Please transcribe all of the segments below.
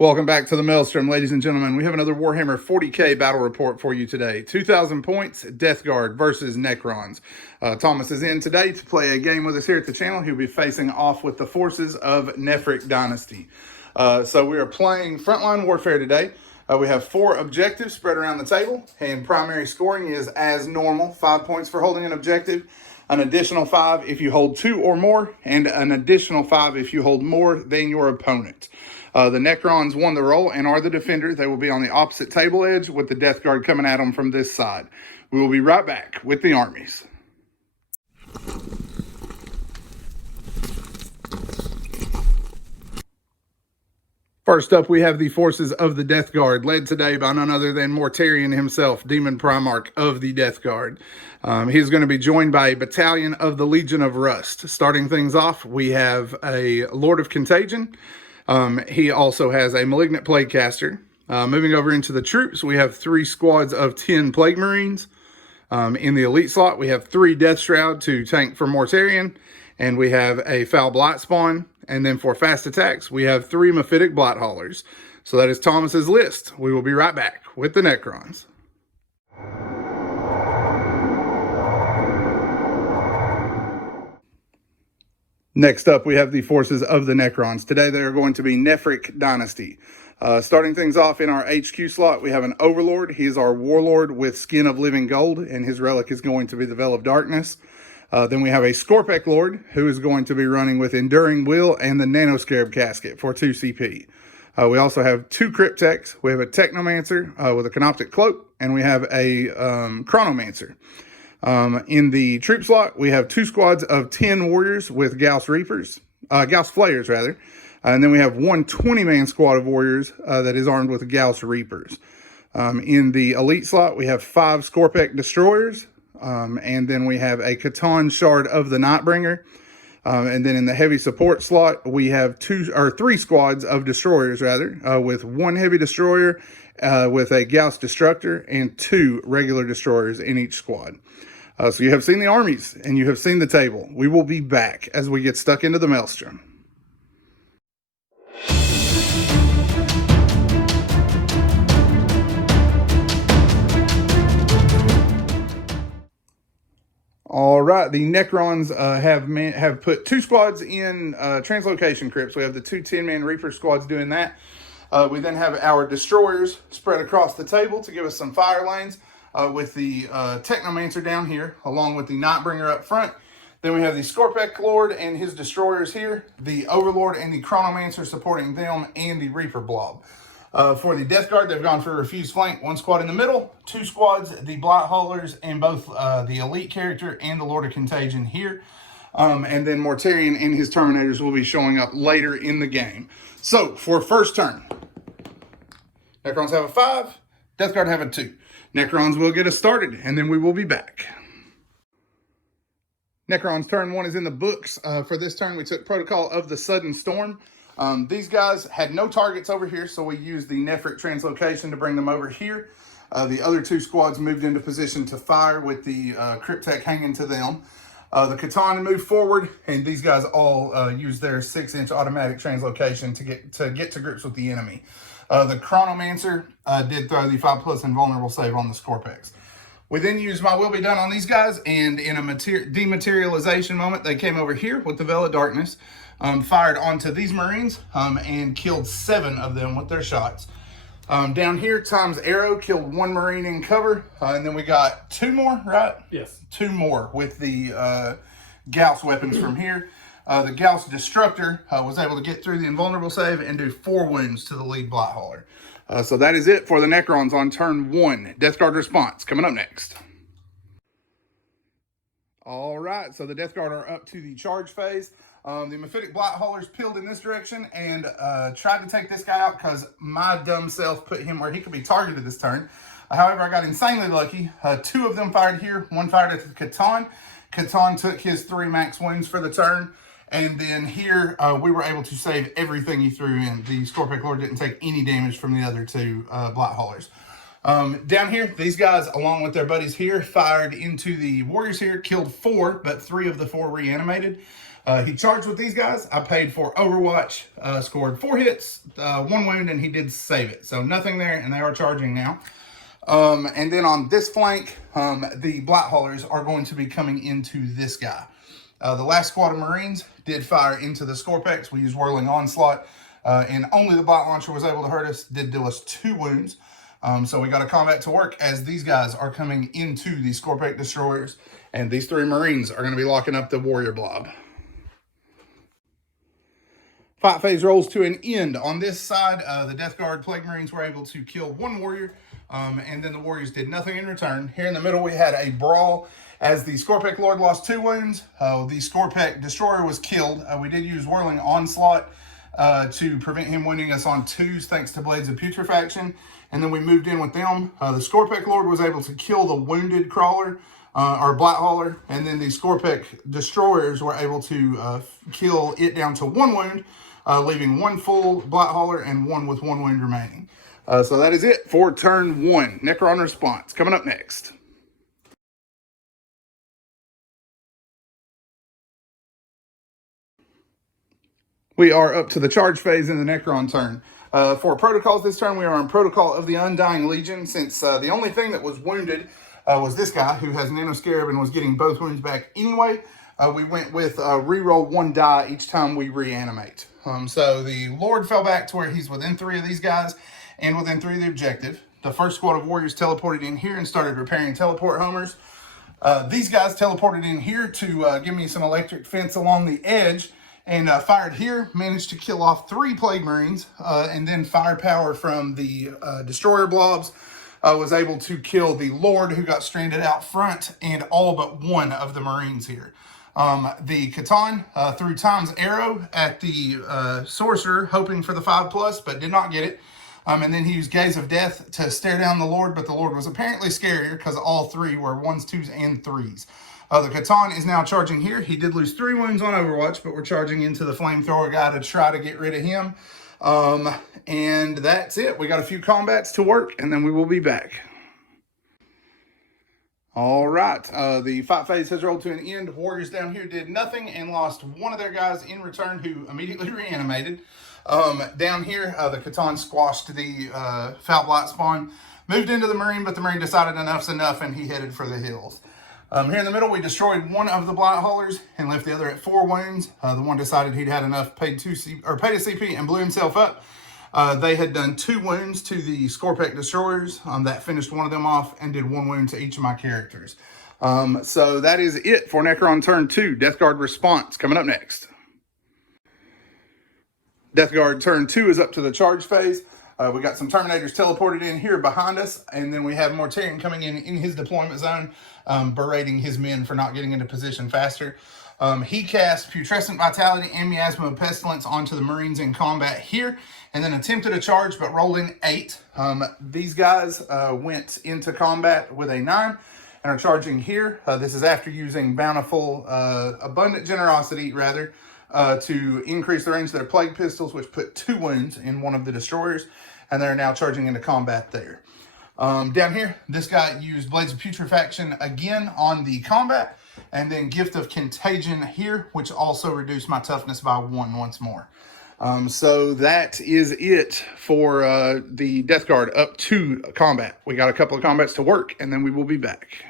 Welcome back to the Maelstrom, ladies and gentlemen. We have another Warhammer 40k battle report for you today. 2,000 points, Death Guard versus Necrons. Thomas is in today to play a game with us here at the channel. He'll be facing off with the forces of Necrons Dynasty. So we are playing Frontline Warfare today. We have 4 objectives spread around the table, and primary scoring is as normal. 5 points for holding an objective, an additional 5 if you hold 2 or more, and an additional 5 if you hold more than your opponent. The Necrons won the roll and are the defender. They will be on the opposite table edge with the Death Guard coming at them from this side. We will be right back with the armies. First up, we have the forces of the Death Guard, led today by none other than Mortarion himself, Demon Primarch of the Death Guard. He's going to be joined by a battalion of the Legion of Rust. Starting things off, we have a Lord of Contagion. He also has a Malignant Plaguecaster. Moving over into the troops, we have 3 squads of 10 Plague Marines. In the elite slot, we have 3 Death Shroud to tank for Mortarion, and we have a Foul Blight Spawn. And then for fast attacks, we have 3 Mephitic Blight Haulers. So that is Thomas's list. We will be right back with the Necrons. Next up, we have the forces of the Necrons. Today, they are going to be Necrons Dynasty. Starting things off in our HQ slot, we have an Overlord. He is our Warlord with Skin of Living Gold, and his relic is going to be the Veil of Darkness. Then we have a Scorpek Lord, who is going to be running with Enduring Will and the Nanoscarab Casket for 2 CP. We also have 2 Cryptechs. We have a Technomancer with a Canoptic Cloak, and we have a Chronomancer. In the troop slot, we have 2 squads of 10 warriors with Gauss Flayers, rather. And then we have 1 20-man squad of warriors that is armed with Gauss Reapers. In the elite slot, we have 5 Scorpek Destroyers. And then we have a Catan Shard of the Nightbringer. And then in the heavy support slot, we have 3 squads of destroyers, with 1 heavy destroyer with a Gauss Destructor and 2 regular destroyers in each squad. So you have seen the armies and you have seen the table. We will be back as we get stuck into the Maelstrom. All right, the Necrons have put 2 squads in translocation crypts. We have the 2 10-man Reaper squads doing that. We then have our destroyers spread across the table to give us some fire lanes with the Technomancer down here, along with the Nightbringer up front. Then we have the Scorpek Lord and his destroyers here, the Overlord and the Chronomancer supporting them, and the Reaper Blob. For the Death Guard, they've gone for a refused flank. 1 squad in the middle, 2 squads, the Blight Haulers, and both the Elite character and the Lord of Contagion here. And then Mortarion and his Terminators will be showing up later in the game. So, for first turn, Necrons have a 5, Death Guard have a 2. Necrons will get us started, and then we will be back. Necrons turn 1 is in the books. For this turn, we took Protocol of the Sudden Storm. These guys had no targets over here, so we used the Necrons translocation to bring them over here. The other 2 squads moved into position to fire with the Cryptech hanging to them. The Catan moved forward, and these guys all used their 6-inch automatic translocation to get to grips with the enemy. The Chronomancer did throw the 5+ invulnerable save on the Scorpex. We then used My Will Be Done on these guys, and in a dematerialization moment, they came over here with the Veil of Darkness, fired onto these Marines, and killed 7 of them with their shots. Down here, Time's Arrow killed 1 Marine in cover, and then we got 2 more, right? Yes. 2 more with the Gauss weapons from here. The Gauss Destructor was able to get through the invulnerable save and do 4 wounds to the lead Blight Hauler. So that is it for the Necrons on turn 1. Death Guard response coming up next. All right, so the Death Guard are up to the charge phase. The Mephitic Blight Haulers peeled in this direction and tried to take this guy out because my dumb self put him where he could be targeted this turn. However, I got insanely lucky. 2 of them fired here. 1 fired at the Catan. Catan took his 3 max wounds for the turn. And then here, we were able to save everything he threw in. The Scorpek Lord didn't take any damage from the other 2 Blight Haulers. Down here, these guys, along with their buddies here, fired into the warriors here, killed 4, but 3 of the 4 reanimated. He charged with these guys. I paid for Overwatch, scored 4 hits, 1 wound, and he did save it. So nothing there, and they are charging now. And then on this flank, the Blight Haulers are going to be coming into this guy. The last squad of Marines did fire into the Scorpex. We used Whirling Onslaught, and only the Blight Launcher was able to hurt us, did deal us 2 wounds. So we got a combat to work as these guys are coming into the Scorpex Destroyers, and these 3 Marines are going to be locking up the Warrior Blob. Fight phase rolls to an end. On this side, the Death Guard Plague Marines were able to kill 1 warrior, and then the warriors did nothing in return. Here in the middle, we had a brawl as the Scorpex Lord lost 2 wounds. The Scorpex Destroyer was killed. We did use Whirling Onslaught to prevent him wounding us on 2s, thanks to Blades of Putrefaction. And then we moved in with them. The Scorpex Lord was able to kill the wounded crawler, or Blight Hauler, and then the Scorpex Destroyers were able to kill it down to 1 wound, leaving 1 full Blight Hauler and 1 with 1 wound remaining. So that is it for turn 1. Necron response coming up next. We are up to the charge phase in the Necron turn. For protocols this turn, we are on Protocol of the Undying Legion, since the only thing that was wounded was this guy who has Nanoscarab and was getting both wounds back anyway. We went with reroll 1 die each time we reanimate. So the Lord fell back to where he's within 3 of these guys and within 3 of the objective. The first squad of warriors teleported in here and started repairing teleport homers. These guys teleported in here to give me some electric fence along the edge, and fired here, managed to kill off 3 Plague Marines, and then firepower from the Destroyer Blobs was able to kill the Lord who got stranded out front and all but 1 of the Marines here. The Catan threw Time's Arrow at the Sorcerer, hoping for the 5+, but did not get it. And then he used Gaze of Death to stare down the Lord, but the Lord was apparently scarier because all 3 were 1s, 2s, and 3s. The Catan is now charging here. He did lose 3 wounds on Overwatch, but we're charging into the Flamethrower guy to try to get rid of him. And that's it. We got a few combats to work, and then we will be back. All right, the fight phase has rolled to an end. Warriors down here did nothing and lost 1 of their guys in return, who immediately reanimated. Down here, the Catan squashed the Foul Blight spawn, moved into the Marine, but the Marine decided enough's enough and he headed for the hills. Here in the middle, we destroyed 1 of the Blight Haulers and left the other at 4 wounds. The one decided he'd had enough, paid a CP, and blew himself up. They had done 2 wounds to the Scorpex Destroyers. That finished 1 of them off and did 1 wound to each of my characters. So that is it for Necron turn 2. Death Guard response coming up next. Death Guard turn 2 is up to the charge phase. We got some Terminators teleported in here behind us, and then we have Mortarion coming in his deployment zone, berating his men for not getting into position faster. He cast Putrescent Vitality and Miasma of Pestilence onto the Marines in combat here, and then attempted a charge, but rolled in 8. These guys went into combat with a 9 and are charging here. This is after using Bountiful, Abundant Generosity, rather, to increase the range of their Plague Pistols, which put 2 wounds in 1 of the Destroyers, and they're now charging into combat there. Down here, this guy used Blades of Putrefaction again on the combat, and then Gift of Contagion here, which also reduced my toughness by 1 once more. So that is it for the Death Guard up to combat. We got a couple of combats to work, and then we will be back.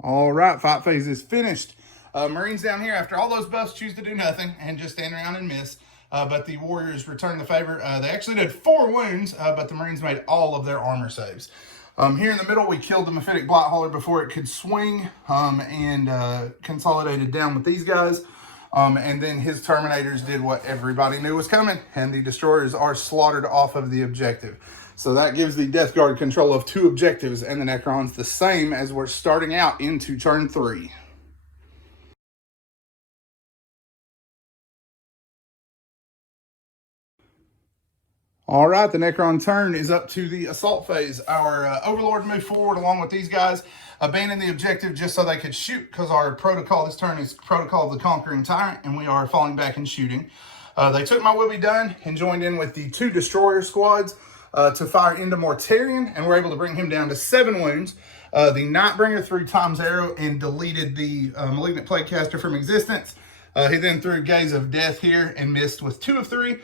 All right, fight phase is finished. Marines down here, after all those buffs, choose to do nothing and just stand around and miss. But the Warriors return the favor. They actually did 4 wounds, but the Marines made all of their armor saves. Here in the middle, we killed the Mephitic Blight Hauler before it could swing, and consolidated down with these guys. And then his Terminators did what everybody knew was coming, and the Destroyers are slaughtered off of the objective. So that gives the Death Guard control of 2 objectives, and the Necrons the same as we're starting out into turn 3. All right, the Necron turn is up to the assault phase. Our Overlord moved forward along with these guys, abandoned the objective just so they could shoot, because our protocol this turn is Protocol of the Conquering Tyrant, and we are falling back and shooting. They took my will be done and joined in with the 2 Destroyer squads. to fire into Mortarion, and we're able to bring him down to 7 wounds. The Nightbringer threw Tom's arrow and deleted the Malignant Plaguecaster from existence. He then threw Gaze of Death here and missed with 2 of 3.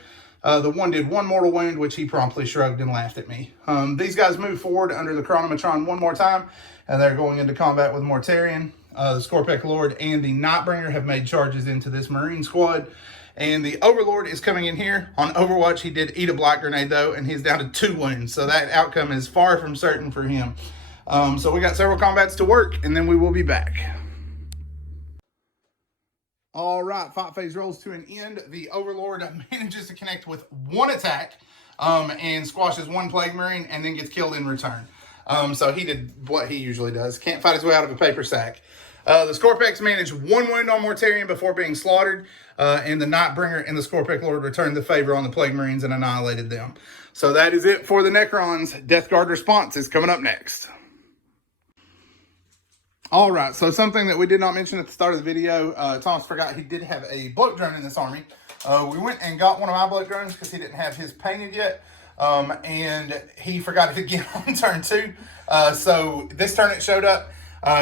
The one did 1 mortal wound, which he promptly shrugged and laughed at me. These guys move forward under the Chronometron one more time, and they're going into combat with Mortarion. The Scorpek Lord and the Nightbringer have made charges into this Marine squad. And the Overlord is coming in here. On Overwatch, he did eat a black grenade, though, and he's down to 2 wounds. So that outcome is far from certain for him. So we got several combats to work, and then we will be back. All right, fight phase rolls to an end. The Overlord manages to connect with 1 attack and squashes 1 Plague Marine and then gets killed in return. So he did what he usually does. Can't fight his way out of a paper sack. The Scorpex managed 1 wound on Mortarion before being slaughtered, and the Nightbringer and the Scorpek Lord returned the favor on the Plague Marines and annihilated them. So that is it for the Necrons. Death Guard response is coming up next. All right, so something that we did not mention at the start of the video, Thomas forgot he did have a bloat drone in this army. We went and got one of my bloat drones because he didn't have his painted yet, and he forgot it again on turn 2. So this turn it showed up,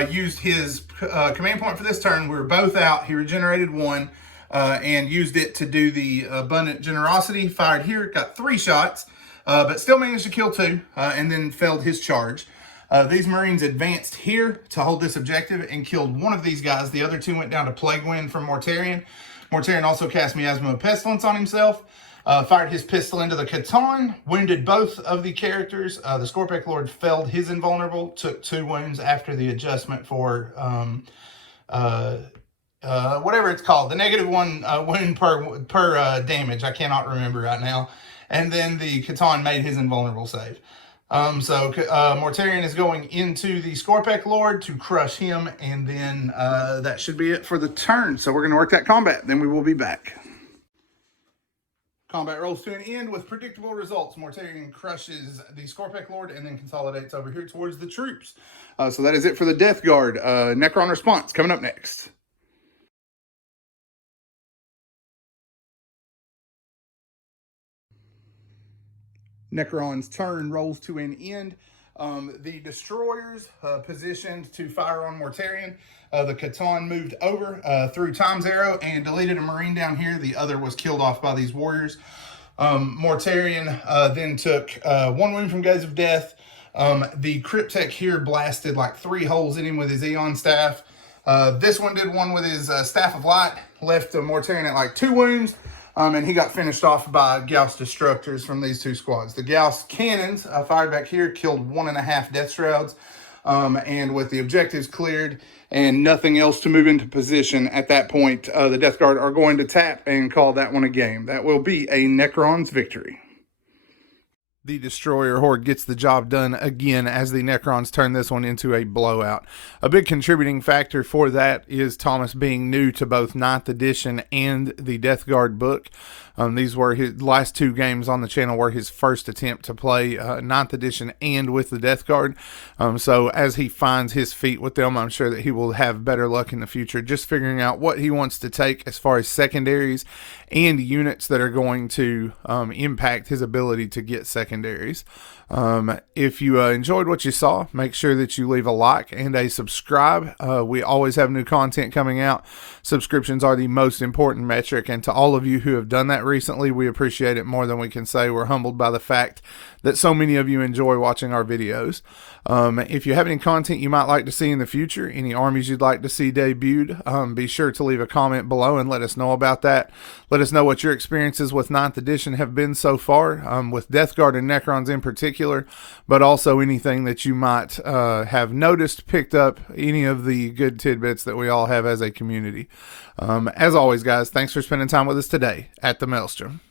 used his command point for this turn. We were both out. He regenerated 1 and used it to do the Abundant Generosity. Fired here, got 3 shots, but still managed to kill 2 and then failed his charge. These Marines advanced here to hold this objective and killed 1 of these guys. The other 2 went down to Plague Wind from Mortarion. Mortarion also cast Miasma of Pestilence on himself, fired his pistol into the Catan, wounded both of the characters. The Scorpek Lord felled his invulnerable, took 2 wounds after the adjustment for whatever it's called, the -1 wound per damage. I cannot remember right now. And then the Catan made his invulnerable save. So Mortarion is going into the Scorpek Lord to crush him, and then that should be it for the turn. So we're going to work that combat, then we will be back. Combat rolls to an end with predictable results. Mortarion crushes the Scorpek Lord and then consolidates over here towards the troops. So that is it for the Death Guard. Necron response coming up next. Necron's turn rolls to an end. The destroyers positioned to fire on Mortarion. The Catan moved over, threw Tom's arrow, and deleted a Marine down here. The other was killed off by these warriors. Mortarion then took 1 wound from Gaze of Death. The Cryptek here blasted like 3 holes in him with his Aeon Staff. This one did 1 with his Staff of Light, left Mortarion at like 2 wounds. And he got finished off by Gauss Destructors from these 2 squads. The Gauss Cannons fired back here, killed 1.5 Death Shrouds. And with the objectives cleared and nothing else to move into position at that point, the Death Guard are going to tap and call that one a game. That will be a Necron's victory. The Destroyer Horde gets the job done again as the Necrons turn this one into a blowout. A big contributing factor for that is Thomas being new to both 9th edition and the Death Guard book. These were his last 2 games on the channel were his first attempt to play 9th edition and with the Death Guard. So as he finds his feet with them, I'm sure that he will have better luck in the future, just figuring out what he wants to take as far as secondaries and units that are going to impact his ability to get secondaries. If you enjoyed what you saw, make sure that you leave a like and a subscribe. We always have new content coming out. Subscriptions are the most important metric, and to all of you who have done that recently, we appreciate it more than we can say. We're humbled by the fact that so many of you enjoy watching our videos. If you have any content you might like to see in the future, any armies you'd like to see debuted, be sure to leave a comment below and let us know about that. Let us know what your experiences with 9th edition have been so far, with Death Guard and Necrons in particular, but also anything that you might have noticed, picked up, any of the good tidbits that we all have as a community. As always, guys, thanks for spending time with us today at the Maelstrom.